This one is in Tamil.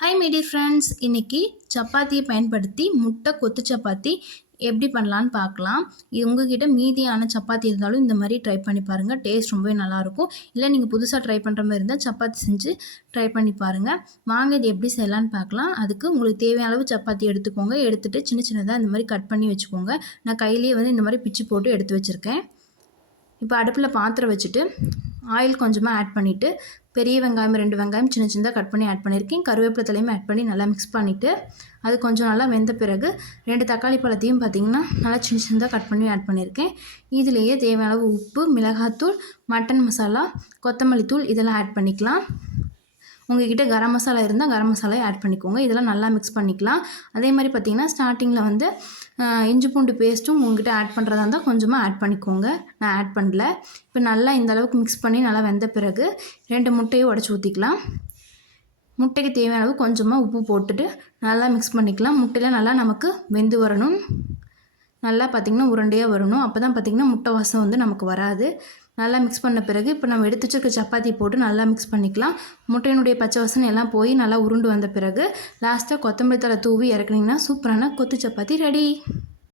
ஹாய் மை டியர் ஃப்ரெண்ட்ஸ், இன்றைக்கி சப்பாத்தியை பயன்படுத்தி முட்டை கொத்து சப்பாத்தி எப்படி பண்ணலான்னு பார்க்கலாம். இது உங்ககிட்ட மீதியான சப்பாத்தி இருந்தாலும் இந்த மாதிரி ட்ரை பண்ணி பாருங்கள். டேஸ்ட் ரொம்பவே நல்லாயிருக்கும். இல்லை நீங்கள் புதுசாக ட்ரை பண்ணுற மாதிரி இருந்தால் சப்பாத்தி செஞ்சு ட்ரை பண்ணி பாருங்கள். வாங்க இது எப்படி செய்யலான்னு பார்க்கலாம். அதுக்கு உங்களுக்கு தேவையான அளவு சப்பாத்தி எடுத்துக்கோங்க. எடுத்துகிட்டு சின்ன சின்னதாக இந்த மாதிரி கட் பண்ணி வச்சுக்கோங்க. நான் கையிலேயே இந்த மாதிரி பிச்சு போட்டு எடுத்து வச்சுருக்கேன். இப்போ அடுப்பில் பாத்திரம் வச்சுட்டு ஆயில் கொஞ்சமாக ஆட் பண்ணிவிட்டு பெரிய வெங்காயம் 2 வெங்காயம் சின்ன சின்னதாக கட் பண்ணி ஆட் பண்ணியிருக்கேன். கருவேப்பிலை தலையும் ஆட் பண்ணி நல்லா மிக்ஸ் பண்ணிவிட்டு அது கொஞ்சம் நல்லா வெந்த பிறகு 2 தக்காளி பழத்தையும் பார்த்திங்கன்னா நல்லா சின்ன சின்னதாக கட் பண்ணி ஆட் பண்ணியிருக்கேன். இதிலேயே தேவையான அளவு உப்பு, மிளகாத்தூள், மட்டன் மசாலா, கொத்தமல்லி தூள் இதெல்லாம் ஆட் பண்ணிக்கலாம். உங்கள்கிட்ட கரம் மசாலா இருந்தால் கரம் மசாலாவை ஆட் பண்ணிக்கோங்க. இதெல்லாம் நல்லா மிக்ஸ் பண்ணிக்கலாம். அதே மாதிரி பார்த்திங்கன்னா ஸ்டார்டிங்கில் இஞ்சி பூண்டு பேஸ்ட்டும் உங்கள்கிட்ட ஆட் பண்ணுறதா இருந்தால் கொஞ்சமாக ஆட் பண்ணிக்கோங்க. நான் ஆட் பண்ணல. இப்போ நல்லா இந்த அளவுக்கு மிக்ஸ் பண்ணி நல்லா வெந்த பிறகு 2 முட்டையை உடச்சி ஊற்றிக்கலாம். முட்டைக்கு தேவையான அளவு கொஞ்சமாக உப்பு போட்டுட்டு நல்லா மிக்ஸ் பண்ணிக்கலாம். முட்டையில் நல்லா நமக்கு வெந்து வரணும். நல்லா பார்த்திங்கன்னா உருண்டையாக வரணும். அப்போ தான் பார்த்திங்கன்னா முட்டை வாசம் நமக்கு வராது. நல்லா மிக்ஸ் பண்ண பிறகு இப்போ நம்ம எடுத்து வச்சுருக்க சப்பாத்தி போட்டு நல்லா மிக்ஸ் பண்ணிக்கலாம். முட்டையினுடைய பச்சை வாசனை எல்லாம் போய் நல்லா உருண்டு வந்த பிறகு லாஸ்ட்டாக கொத்தமல்லி தழை தூவி இறக்குனீங்கன்னா சூப்பரான கொத்து சப்பாத்தி ரெடி.